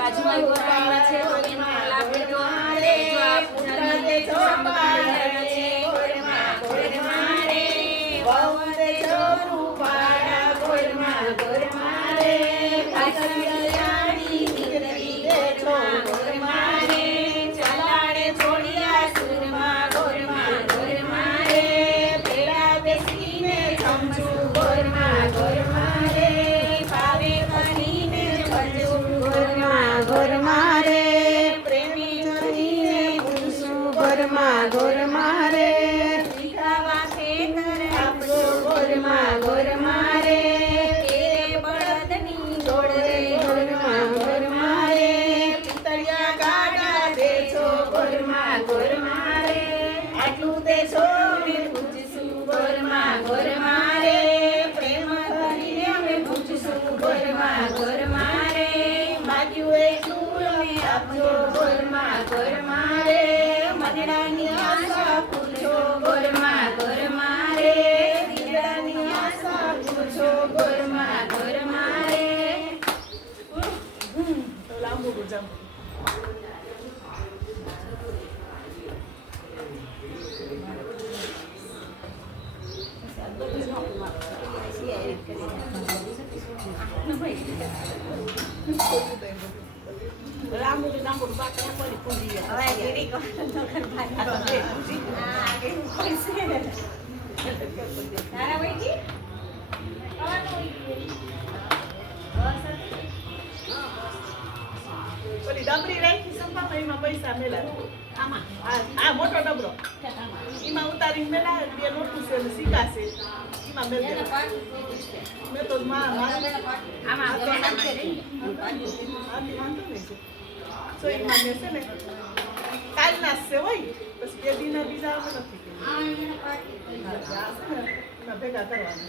બાજુમાં ગોરવાના છે તો એનો લાભ લીધો જો આ પૂજાની સામગ્રી છે ગોરમા ગોરમા રે વવતે ચોરુપાડા ગોરમા ગોરમા રે કાકરિયાની દીકરી દેખો ગોરમા રે ચલાડે છોડિયા સુરમાં ગોરમા ગોરમા રે પેલા બેસીને સમજુ ગોરમા ગોરમા રે પાવે કરીને કરજો ગોરમા રે પ્રેમી જોઈને પૂછું ગોરમા ગોરમા રે દીખાવા ખેતર આપજો ગોરમા ગોરમા રે કેરે બળદની જોડ રે ગોરમા ગોરમા રે પિતળિયા ગાડા દેજો ગોરમા ગોરમા રે આટલું દેજો ને પૂછશું ગોરમા ગોરમા રે પ્રેમ કરીને અમે પૂછશું ગોરમા ગોરમા રે આપજો ગોરમા ગોરમા રે મદડાની આશા પૂછો ગોરમા ગોરમા રે દીકરાની આશા પૂછો ગોરમા ગોરમા રે તો લાંબુ ગુજામ Rambu di campur pakai apa di pundi ya? Oh, kiri kok tentukan banyak. Ah, kiri polisi. Nara wiki? Oh, no wiki. Oh, satu. Boleh dabri lagi sampai lima paisa mela. Ama. Ah, motor dabro. Ima utaring mela dia notus yang sikase. Ima mela. Metos mama. Ama, aku nak cari. So ima mese ne કાલ નાસે હોય બસ બે Dana બીજા આવે નથી એમાં ભેગા કરવાના